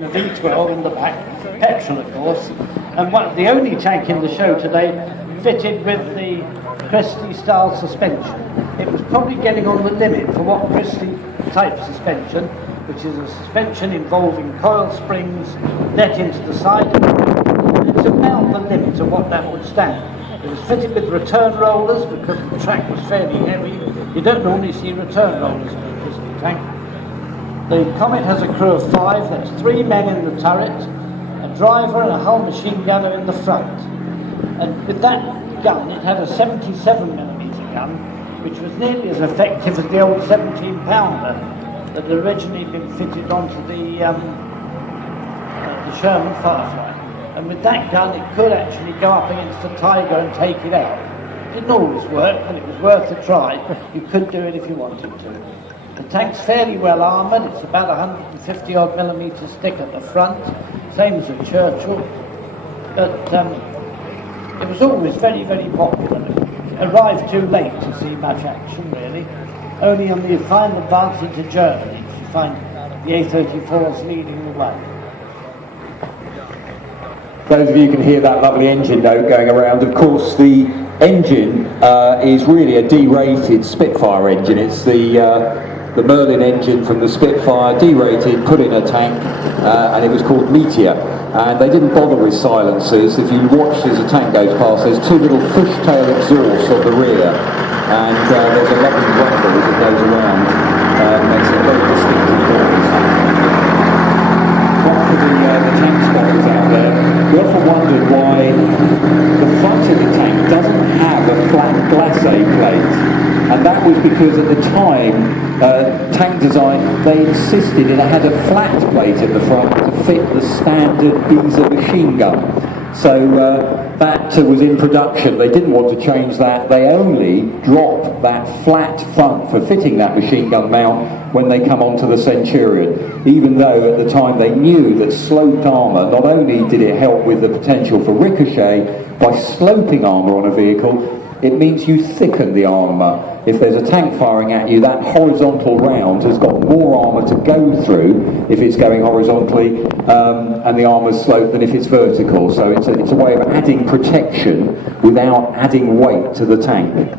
The V12 in the back, petrol of course, and the only tank in the show today fitted with the Christie style suspension. It was probably getting on the limit for what Christie type suspension, which is a suspension involving coil springs let into the side. It's about the limit of what that would stand. It was fitted with return rollers because the track was fairly heavy. You don't normally see return rollers in a Christie tank. The Comet has a crew of 5, that's 3 men in the turret, a driver and a hull machine gunner in the front. And with that gun, it had a 77mm gun, which was nearly as effective as the old 17-pounder that had originally been fitted onto the Sherman Firefly. And with that gun, it could actually go up against a Tiger and take it out. It didn't always work, but it was worth a try. You could do it if you wanted to. The tank's fairly well armoured. It's about 150 odd millimetres thick at the front, same as a Churchill. But it was always very, very popular. It arrived too late to see much action, really. Only on the final advance into Germany you find the A-34s leading the way. Those of you who can hear that lovely engine note going around, of course the engine is really a derated Spitfire engine. It's the Merlin engine from the Spitfire, derated, put in a tank, and it was called Meteor. And they didn't bother with silencers. If you watch as the tank goes past, there's 2 little fishtail exhausts on the rear, and there's a lovely rumble as it goes around. Makes a very distinctive noise. One for the tank spotters out there, we often wondered why the front of the tank doesn't have a flat glacé plate. And that was because at the time, tank design, they insisted it had a flat plate at the front to fit the standard Beezer machine gun. So that was in production. They didn't want to change that. They only drop that flat front for fitting that machine gun mount when they come onto the Centurion, even though at the time they knew that sloped armour, not only did it help with the potential for ricochet, by sloping armour on a vehicle, it means you thicken the armour. If there's a tank firing at you, that horizontal round has got more armour to go through if it's going horizontally, and the armour's sloped, than if it's vertical. So it's a way of adding protection without adding weight to the tank.